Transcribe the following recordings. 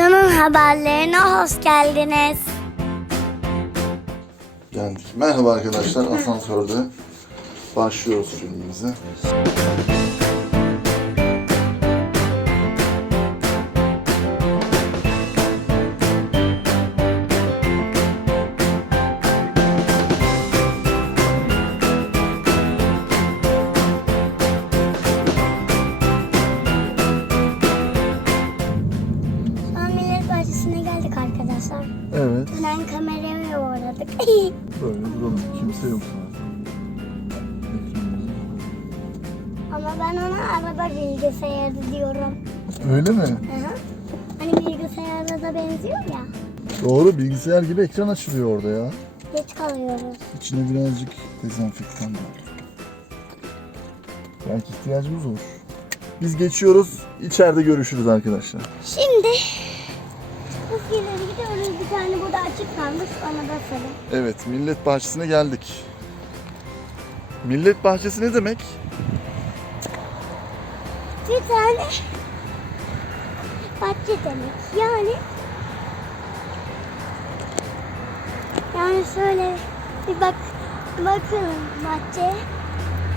haberlerine hoş geldiniz. Geldik. Merhaba arkadaşlar. Asansörde başlıyoruz filmimize. Ben kameraya uğradık. Böyle duralım. Kimse yok. Ama ben ona araba bilgisayarı diyorum. Öyle mi? Hı hı. Hani bilgisayarda da benziyor ya. Doğru. Bilgisayar gibi ekran açılıyor orada ya. Geç kalıyoruz. İçine birazcık dezenfektan var. Belki ihtiyacımız olur. Biz geçiyoruz. İçeride görüşürüz arkadaşlar. Şimdi ileri gidiyoruz. Bir tane burada açık kalmış. Ona basalım. Evet. Millet Bahçesi'ne geldik. Millet Bahçesi ne demek? Bir tane bahçe demek. Yani yani şöyle bir bak bakın bahçeye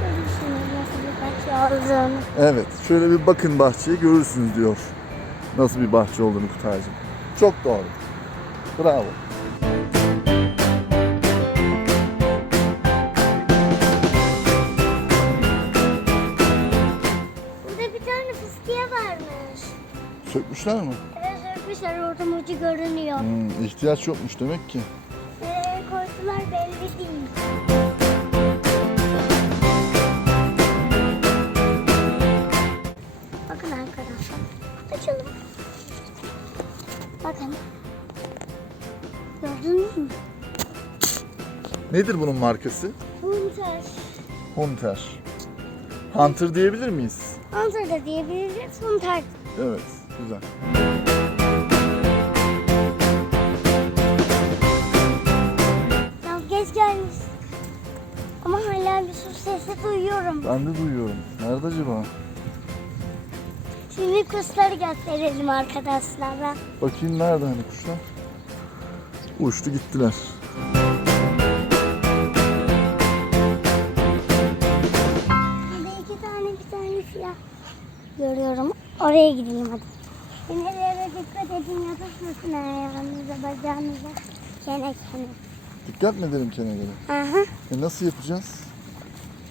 görürsünüz nasıl bir bahçe olduğunu. Evet, şöyle bir bakın bahçeye görürsünüz diyor. Nasıl bir bahçe olduğunu Kutaycığım. Çok doğru. Bravo. Burada bir tane fıskiye varmış. Sökmüşler mi? Evet sökmüşler oradan ucu görünüyor. Hmm, ihtiyaç yokmuş demek ki. Nereye koydular belli değil. Bakın arkadaşlar. Açalım. Bakın. Gördünüz mü? Nedir bunun markası? Hunter. Hunter. Hunter diyebilir miyiz? Hunter da diyebiliriz. Hunter. Evet, güzel. Geç gelmiş. Ama hala bir su sesi duyuyorum. Ben de duyuyorum. Nerede acaba? Şimdi kuşları gösterelim arkadaşlara. Bakayım nerede hani kuşlar? Uçtu gittiler. Burada iki tane bir tane siyah görüyorum. Oraya gidelim hadi. Kenarlara dikkat edin yapışmasın ayağınıza, bacağınıza. Kene kene. Dikkat mi edelim kenarlara? Aha. E nasıl yapacağız?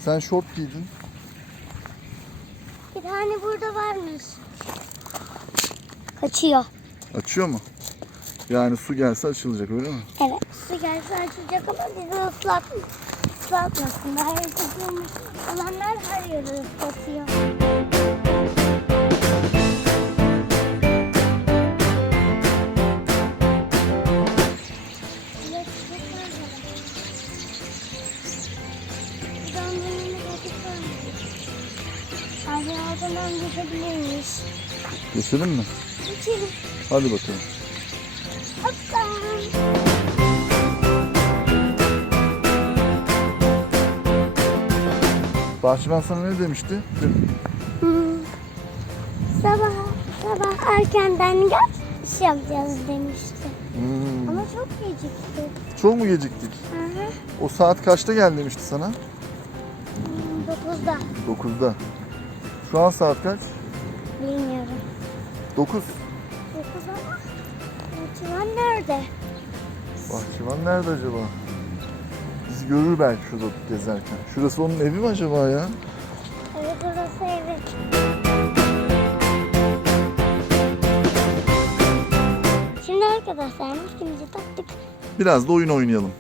Sen şort giydin. Tane burada varmış. Kaçıyor. Açıyor mu? Yani su gelse açılacak öyle mi? Evet. Su gelse açacak ama bizi ıslat, ıslatmasın. Daha tutulmuş Abi altından geçebilirmiş. Geçelim mi? Geçelim. Hadi bakalım. Hoppa. Bahçıvan sana ne demişti? Hmm. Sabah sabah erkenden gel iş yapacağız demişti. Hmm. Ama çok gecikti. Çok mu geciktik? Hı hı. O saat kaçta gel demişti sana? Hmm, Dokuzda. 9'da. Şu an saat kaç? Bilmiyorum. 9. Dokuz ama Bahçıvan nerede? Bahçıvan nerede acaba? Bizi görür belki şurada gezerken. Şurası onun evi mi acaba ya? Evet orası evi. Şimdi arkadaşlar maskemizi taktık. Biraz da oyun oynayalım.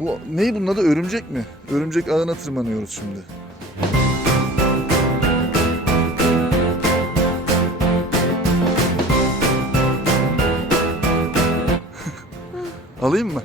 Bu ne bunun adı örümcek mi? Örümcek ağına tırmanıyoruz şimdi. Alayım mı?